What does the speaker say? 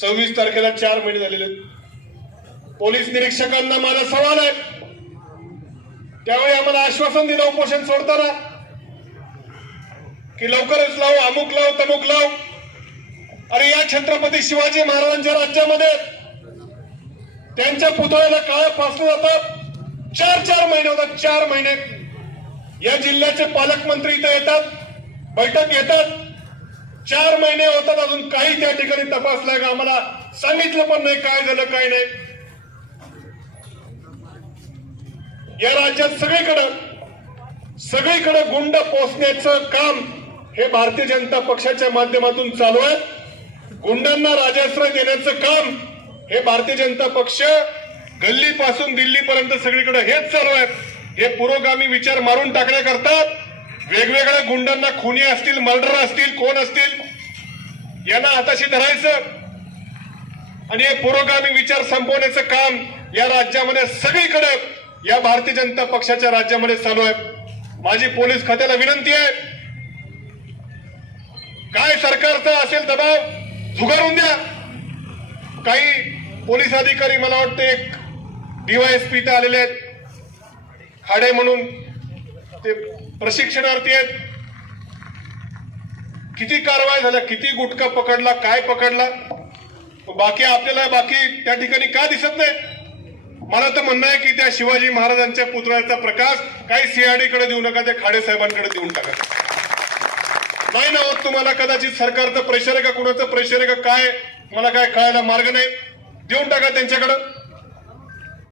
सव्वीस तारखेला चार महिने झालेले पोलीस निरीक्षकांना माझा सवाल आहे. त्यावेळी आम्हाला आश्वासन दिलं उपोषण सोडताना. की लवकरच लावू अमुक लाव तमुक लाव. अरे या छत्रपती शिवाजी महाराजांच्या राज्यामध्ये त्यांच्या पुतळ्याला काळ फासलं जातात चार चार महिने होतात चार महिने. या जिल्ह्याचे पालकमंत्री इथं येतात बैठक घेतात. चार महिने होतात अजून काही त्या ठिकाणी तपासलाय का? आम्हाला सांगितलं पण नाही काय झालं काय नाही. या राज्यात सगळीकडं सगळीकडे गुंड पोचण्याचं काम हे भारतीय जनता पक्षाच्या माध्यमातून चालू आहे. गुंडांना राजाश्रय देण्याचं काम हे भारतीय जनता पक्ष गल्लीपासून दिल्लीपर्यंत सगळीकडे हेच चालू आहे. हे पुरोगामी विचार मारून टाकण्याकरता वेगवेगळ्या गुंडांना खुनी असतील मर्डर असतील कोण असतील यांना हाताशी धरायचं आणि हे पुरोगामी विचार संपवण्याचं काम या राज्यामध्ये सगळीकडे या भारतीय जनता पक्षाच्या राज्यामध्ये चालू आहे. माझी पोलीस खात्याला विनंती आहे काय सरकारचा असेल दबाव झुगारून द्या. काही पोलीस अधिकारी मला वाटतं एक डीवायएसपी इथं आलेले आहेत. खाडे म्हणून ते प्रशिक्षणार्थी आहेत. किती कारवाई झाल्या किती गुटखा पकडला काय पकडला? बाकी आपल्याला बाकी त्या ठिकाणी का दिसत नाही? मला तर म्हणणं आहे की त्या शिवाजी महाराजांच्या पुतळ्याचा प्रकाश काही सीआयडीकडे देऊ नका त्या खाडे साहेबांकडे देऊन टाका. नाही ना होत तुम्हाला कदाचित सरकारचं प्रेशर आहे का कुणाचं प्रेशर आहे का काय? मला काय कळायला मार्ग नाही. देऊन टाका त्यांच्याकडं.